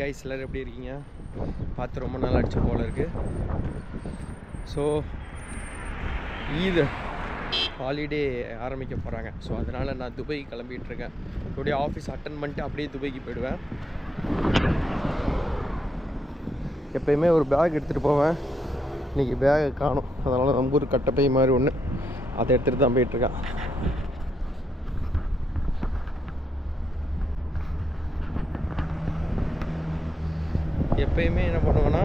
Guys எல்லாரும் எப்படி இருக்கீங்க? பார்த்து ரொம்ப நாள் அடிச்ச போல இருக்குது. ஸோ ஈத் ஹாலிடே ஆரம்பிக்க போகிறாங்க. ஸோ அதனால் நான் துபாய் கிளம்பிகிட்ருக்கேன். டுடே ஆஃபீஸ் அட்டன் பண்ணிட்டு அப்படியே துபாய்க்கு போயிடுவேன். எப்போயுமே ஒரு பேக் எடுத்துகிட்டு போவேன். இன்றைக்கி பேகை காணும். அதனால் நம்ம ஒரு கட்டப்பை மாதிரி ஒன்று அதை எடுத்துகிட்டு தான் போயிட்டுருக்கேன். எப்பயுமே என்ன பண்ணுவேன்னா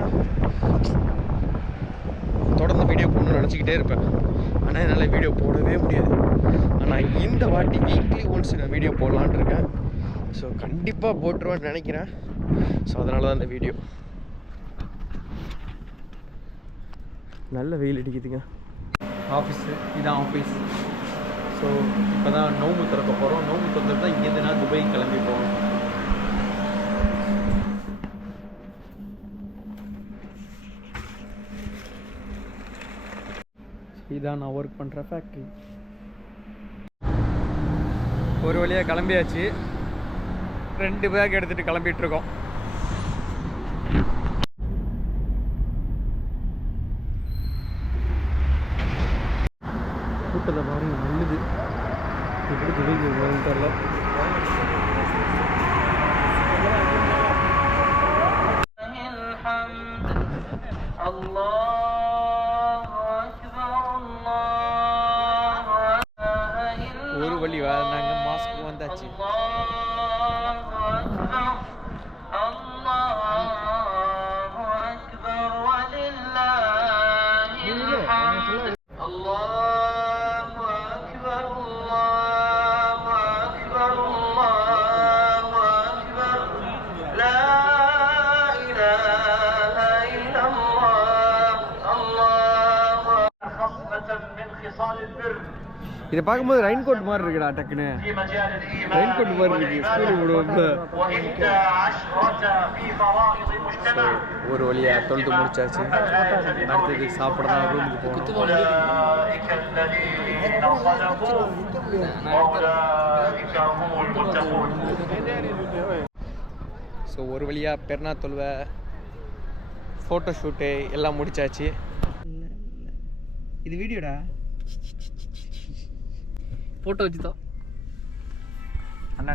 தொடர்ந்து வீடியோ போடணும்னு நினச்சிக்கிட்டே இருப்பேன். ஆனால் என்னால் வீடியோ போடவே முடியாது. ஆனால் இந்த வாட்டி வீக்லி ஒன்ஸ் நான் வீடியோ போடலான் இருக்கேன். ஸோ கண்டிப்பாக போட்டுருவேன்னு நினைக்கிறேன். ஸோ அதனால தான் இந்த வீடியோ. நல்ல வெயில் அடிக்குதுங்க. ஆஃபீஸு இதான் ஆஃபீஸ். ஸோ இப்போ தான் நோம்பு திறக்க போகிறோம். நோம்பு திறந்து தான் இங்கேருந்து நான் துபாய் கிளம்பி போகணும். இதான் நான் ஒர்க் பண்ணுற ஃபேக்ட்ரி. ஒரு வழியாக கிளம்பியாச்சு. 2 பேக் எடுத்துகிட்டு கிளம்பிகிட்ருக்கோம். கூட்டத்தை பாருங்க, நல்லது. எப்படி துணிக்கு தெரில. ஒரு வழி நாங்க மாஸ்க் வந்தாச்சு. இதை பார்க்கும்போது ரெயின் கோட் மாதிரி இருக்குடா. டக்குன்னு ரெயின் கோட் மாதிரி இருக்கு. ஸ்கூலுக்கு விடுவோம்ல. ஒரு வழியா தொழுது முடிச்சாச்சு. அடுத்தது சாப்பிட தான் ரூமுக்கு போகணும். ஸோ ஒரு வழியா பெருநா தொழுவை, ஃபோட்டோ ஷூட்டு எல்லாம் முடிச்சாச்சு. இது வீடியோடா. ஃபோட்டோ வச்சு தான் அண்ணா